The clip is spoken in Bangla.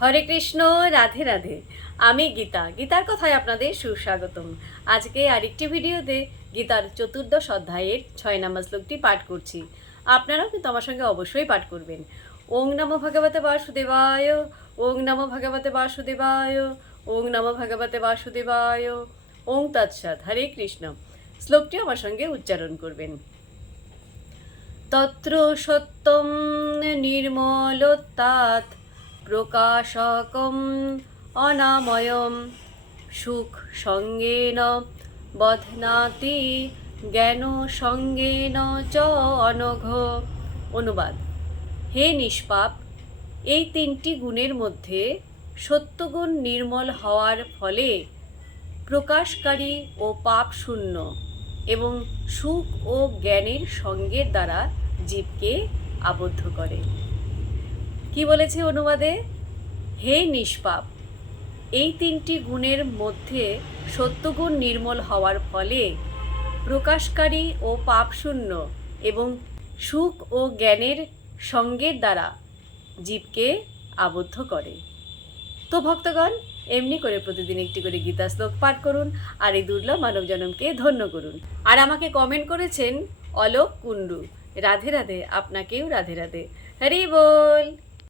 হরে কৃষ্ণ, রাধে রাধে। আমি গীতার কথায় আপনাদের সুস্বাগতম। আজকে আরেকটি ভিডিওতে গীতার 14দশ অধ্যায়ের 6 নম্বর শ্লোকটি পাঠ করছি। আপনারাও কিন্তু আমার সঙ্গে অবশ্যই পাঠ করবেন। ওং নমো ভগবতে বাসুদেবায়, ওং নমো ভগবতে বাসুদেবায়, ওং নমো ভগবতে বাসুদেবায়, ওং তৎসৎ। হরে কৃষ্ণ। শ্লোকটি আমার সঙ্গে উচ্চারণ করবেন। তত্র সত্যম নির্মলোত্তাৎ প্রকাশকম অনাময়ম সুখ সঙ্গেন বধ্নাতি জ্ঞান সঙ্গেন চ অনঘ। অনুবাদ: হে নিষ্পাপ, এই তিনটি গুণের মধ্যে সত্যগুণ নির্মল হওয়ার ফলে প্রকাশকারী ও পাপ শূন্য এবং সুখ ও জ্ঞানের সঙ্গের দ্বারা জীবকে আবদ্ধ করে। কি বলেছে অনুবাদে? হে নিষ্পাপ, এই তিনটি গুণের মধ্যে সত্যগুণ নির্মল হওয়ার ফলে প্রকাশকারী ও পাপশূন্য এবং সুখ ও জ্ঞানের সঙ্গের দ্বারা জীবকে আবদ্ধ করে। তো ভক্তগণ, এমনি করে প্রতিদিন একটি করে গীতা শ্লোক পাঠ করুন আর এই দুর্লভ মানব জনমকে ধন্য করুন। আর আমাকে কমেন্ট করেছেন অলোক কুণ্ডু। রাধে রাধে, আপনাকেও রাধে রাধে। হরি বল।